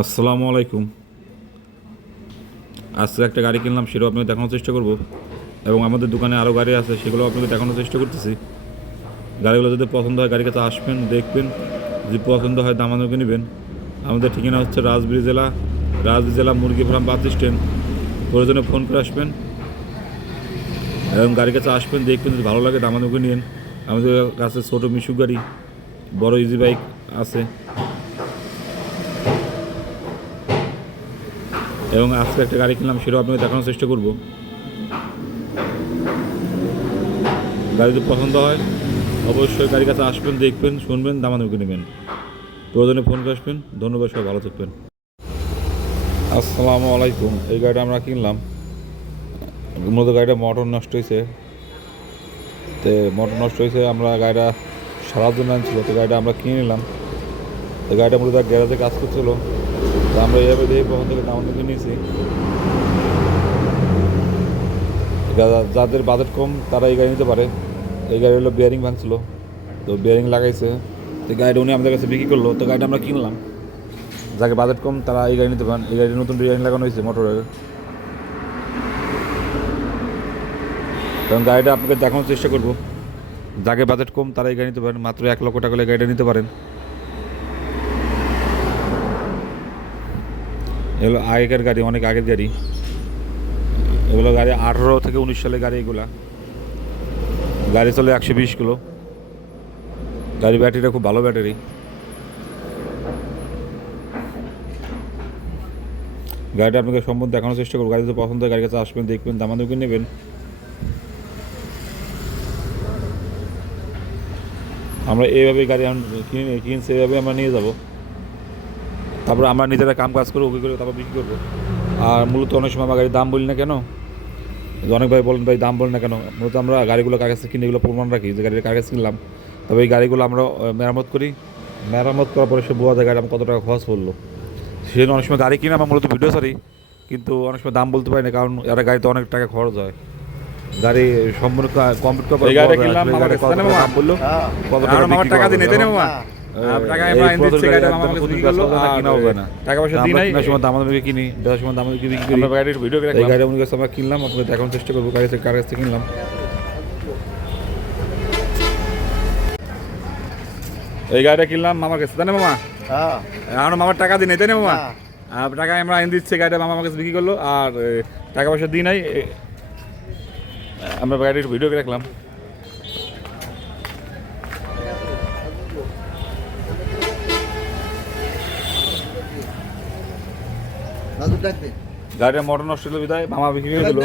আসসালামু আলাইকুম। আজকে একটা গাড়ি কিনলাম, সেটাও আপনাকে দেখানোর চেষ্টা করব। এবং আমাদের দোকানে আরও গাড়ি আছে, সেগুলো আপনাকে দেখানোর চেষ্টা করতেছি। গাড়িগুলো যদি পছন্দ হয়, গাড়ির কাছে আসবেন, দেখবেন। যদি পছন্দ হয় দামানোকে নেবেন। আমাদের ঠিকানা হচ্ছে রাজবিড়ি জেলা রাজবিড়ি জেলা মুরগি ফার্ম বাস স্ট্যান্ড। প্রয়োজনে ফোন করে আসবেন। এবং গাড়ির কাছে আসবেন, দেখবেন যদি ভালো লাগে দামানোকে নিন আমাদের কাছে ছোটো মিশুক গাড়ি, বড় ইজি বাইক আছে। এবং আজকে একটা গাড়ি কিনলাম, সেটাও আপনাকে দেখানোর চেষ্টা করব। গাড়ি যদি পছন্দ হয়, অবশ্যই গাড়ির কাছে আসবেন, দেখবেন, শুনবেন, দামাদামি নেবেন। প্রয়োজনে ফোন আসবেন। ধন্যবাদ, সবাই ভালো থাকবেন। আসসালামু আলাইকুম। এই গাড়িটা আমরা কিনলাম। মূলত গাড়িটা মোটর নষ্ট হয়েছে। তো মোটর নষ্ট হয়েছে, আমরা গাড়িটা সারার জন্য আনছিল, তো গাড়িটা আমরা কিনে নিলাম। তো গাড়িটা মূলত গ্যারেজে কাজ করছিল। আমরা এইভাবে দিয়ে ওখান থেকে দাম থেকে নিয়েছি। যাদের বাজেট কম, তারা এই গাড়ি নিতে পারে। এই গাড়ি হলো বিয়ারিং ভাঙছিল। তো বিয়ারিং লাগাইছে। তো গাড়িটা উনি আমাদের কাছে বিক্রি করল। তো গাড়িটা আমরা কিনলাম। যাকে বাজেট কম, তারা এই গাড়ি নিতে পারেন এই গাড়ির নতুন বিয়ারিং লাগানো হয়েছে মোটরের। কারণ গাড়িটা আপনাকে দেখানোর চেষ্টা করব। যাকে বাজেট কম, তারা এই গাড়ি নিতে পারেন। মাত্র এক লক্ষ টাকা গাড়িটা নিতে পারেন। এগুলো আগেকার গাড়ি, অনেক আগের গাড়ি। এগুলো গাড়ি আঠারো থেকে উনিশ সালের গাড়ি এগুলা। গাড়ি চলে একশো বিশ কিলো। গাড়ি ব্যাটারিটা খুব ভালো ব্যাটারি। গাড়িটা আপনাকে সম্বন্ধে দেখানোর চেষ্টা করব। গাড়ি যদি পছন্দ গাড়ির কাছে আসবেন, দেখবেন দামাদামি নেবেন। আমরা এইভাবে গাড়ি কিনে কিনছি এইভাবে আমরা নিয়ে যাব। তারপর আমরা নিজেরা কাম কাজ করে ওকে করে তারপর বিক্রি করব। আর মূলত অনেক সময় আমরা গাড়ির দাম বলি না কেন? অনেক ভাই বলেন ভাই দাম বলেন না কেন? মূলত আমরা গাড়িগুলো কার কাছে কিনে এগুলো প্রমাণ রাখি যে গাড়ির কার কাছে কিনলাম। তবে এই গাড়িগুলো আমরা মেরামত করি। মেরামত করার পরে সে বোঝা যায় গাড়ি আমার কত টাকা খরচ পড়ল। সেই জন্য অনেক সময় গাড়ি কিনে আমরা মূলত ভিডিও সারি কিন্তু অনেক সময় দাম বলতে পারি না কারণ একটা গাড়িতে অনেক টাকা খরচ হয়। গাড়ি সম্পূর্ণ কমপ্লিট করার পর কত বলল কত মামার বিক্রি টাকা আমরা এই গাড়িটা আমরা আমরা আমরা কিনলাম আপনাকে দেখানোর চেষ্টা করব গাড়ি কার কাছ থেকে কিনলাম। এই গাড়িটা কিনলাম মামার কাছে তাই না মামা? হ্যাঁ। আর মামার টাকা দিই নাই তাই না মামা? হ্যাঁ। আর টাকা আমরা এনে দিচ্ছি গাড়িটা মামা আমার কাছে বিক্রি করল আর টাকা পয়সা দিই নাই। আমরা গাড়ির ভিডিও করে রাখলাম গাড়িটা মোটর নষ্ট হলো বিদায় মামা বিক্রি হয়ে গেল।